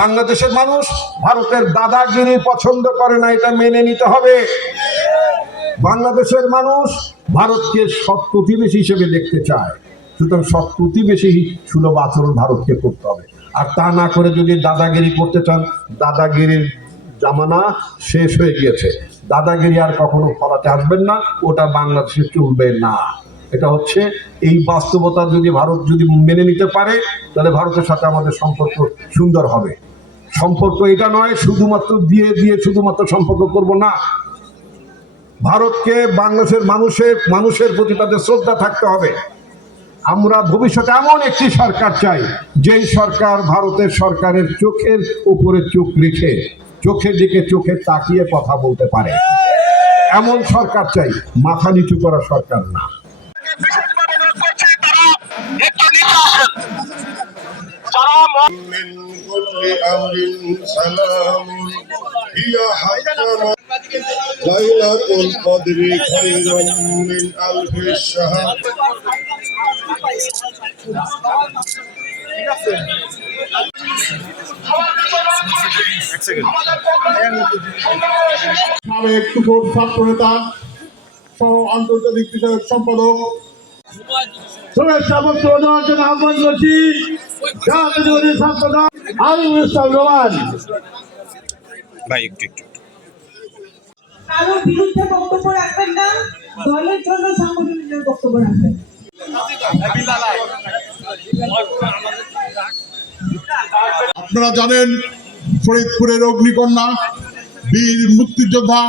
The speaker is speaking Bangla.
বাংলাদেশের মানুষ ভারতের দাদাগিরি পছন্দ করে না, এটা মেনে নিতে হবে। বাংলাদেশের মানুষ ভারতকে সৎ প্রতিবেশী হিসেবে দেখতে চায়, সুতরাং সৎ প্রতিবেশী সুলভ আচরণ ভারতকে করতে হবে। আর তা না করে যদি দাদাগিরি করতে চান, দাদাগিরির জামানা শেষ হয়ে গিয়েছে। দাদাগিরি আর কখনো ফলাতে আসবেন না, ওটা বাংলাদেশে চলবে না। এটা হচ্ছে এই বাস্তবতা। যদি ভারত যদি মেনে নিতে পারে, তাহলে ভারতের সাথে আমাদের সম্পর্ক সুন্দর হবে। সম্পর্ক এটা নয় শুধুমাত্র দিয়ে দিয়ে শুধুমাত্র সম্পর্ক করব না। ভারতকে বাংলাদেশের মানুষের প্রতি তাদের শ্রদ্ধা থাকতে হবে। আমরা ভবিষ্যতে এমন একটি সরকার চাই, যেই সরকার ভারতের সরকারের চোখের উপরে চোখ রেখে চোখের দিকে চোখে তাকিয়ে কথা বলতে পারে, এমন সরকার চাই, মাথা নিচু করা সরকার না। লাইলাতুল কদরি খায়রুম মিন আলফি শাহর। সাবেক টুকুর ছাত্র নেতা সহ আন্তর্জাতিক বিষয়ক সম্পাদক শুভেচ্ছা বক্তব্য দেওয়ার জন্য আহ্বান করছি জাতীয় ছাত্র দল আলিমুল ইসলাম রোমান ভাই। একটু কারো বিরুদ্ধে বক্তব্য রাখবেন না, দলের জন্য সংগঠনের বক্তব্য রাখবেন। আপনারা জানেন ফরিদপুরের অগ্নিকন্যা বীর মুক্তিযোদ্ধা